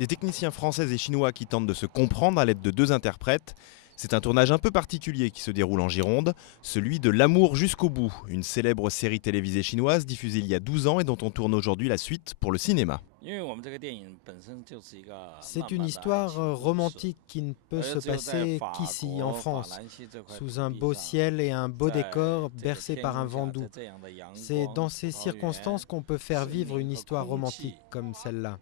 Des techniciens français et chinois qui tentent de se comprendre à l'aide de deux interprètes. C'est un tournage un peu particulier qui se déroule en Gironde, celui de L'amour jusqu'au bout, une célèbre série télévisée chinoise diffusée il y a 12 ans et dont on tourne aujourd'hui la suite pour le cinéma. C'est une histoire romantique qui ne peut se passer qu'ici, en France, sous un beau ciel et un beau décor bercé par un vent doux. C'est dans ces circonstances qu'on peut faire vivre une histoire romantique comme celle-là.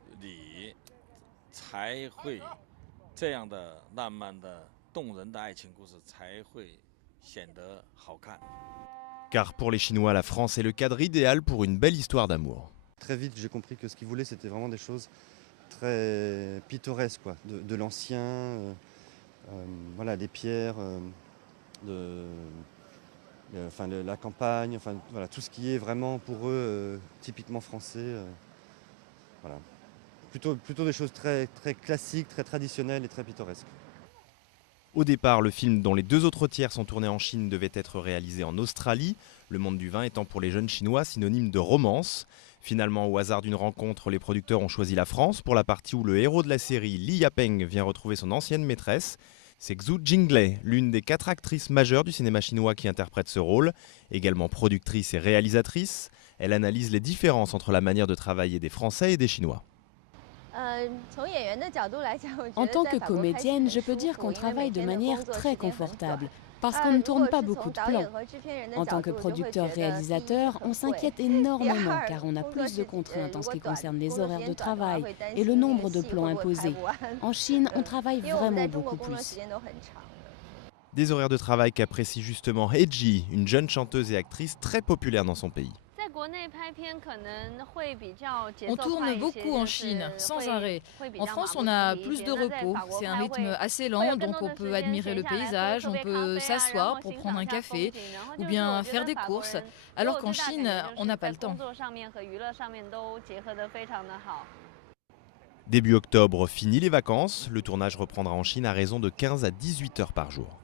Car pour les Chinois, la France est le cadre idéal pour une belle histoire d'amour. Très vite, j'ai compris que ce qu'ils voulaient, c'était vraiment des choses très pittoresques, quoi, de l'ancien, voilà, des pierres, la campagne, enfin, voilà, tout ce qui est vraiment pour eux typiquement français. Voilà. Plutôt des choses très, très classiques, très traditionnelles et très pittoresques. Au départ, le film dont les deux autres tiers sont tournés en Chine devait être réalisé en Australie, le monde du vin étant pour les jeunes Chinois synonyme de romance. Finalement, au hasard d'une rencontre, les producteurs ont choisi la France pour la partie où le héros de la série, Li Yapeng, vient retrouver son ancienne maîtresse. C'est Xu Jinglei, l'une des 4 actrices majeures du cinéma chinois qui interprète ce rôle. Également productrice et réalisatrice, elle analyse les différences entre la manière de travailler des Français et des Chinois. En tant que comédienne, je peux dire qu'on travaille de manière très confortable, parce qu'on ne tourne pas beaucoup de plans. En tant que producteur-réalisateur, on s'inquiète énormément car on a plus de contraintes en ce qui concerne les horaires de travail et le nombre de plans imposés. En Chine, on travaille vraiment beaucoup plus. Des horaires de travail qu'apprécie justement Heji, une jeune chanteuse et actrice très populaire dans son pays. On tourne beaucoup en Chine, sans arrêt. En France, on a plus de repos. C'est un rythme assez lent, donc on peut admirer le paysage, on peut s'asseoir pour prendre un café ou bien faire des courses. Alors qu'en Chine, on n'a pas le temps. Début octobre, fini les vacances, le tournage reprendra en Chine à raison de 15 à 18 heures par jour.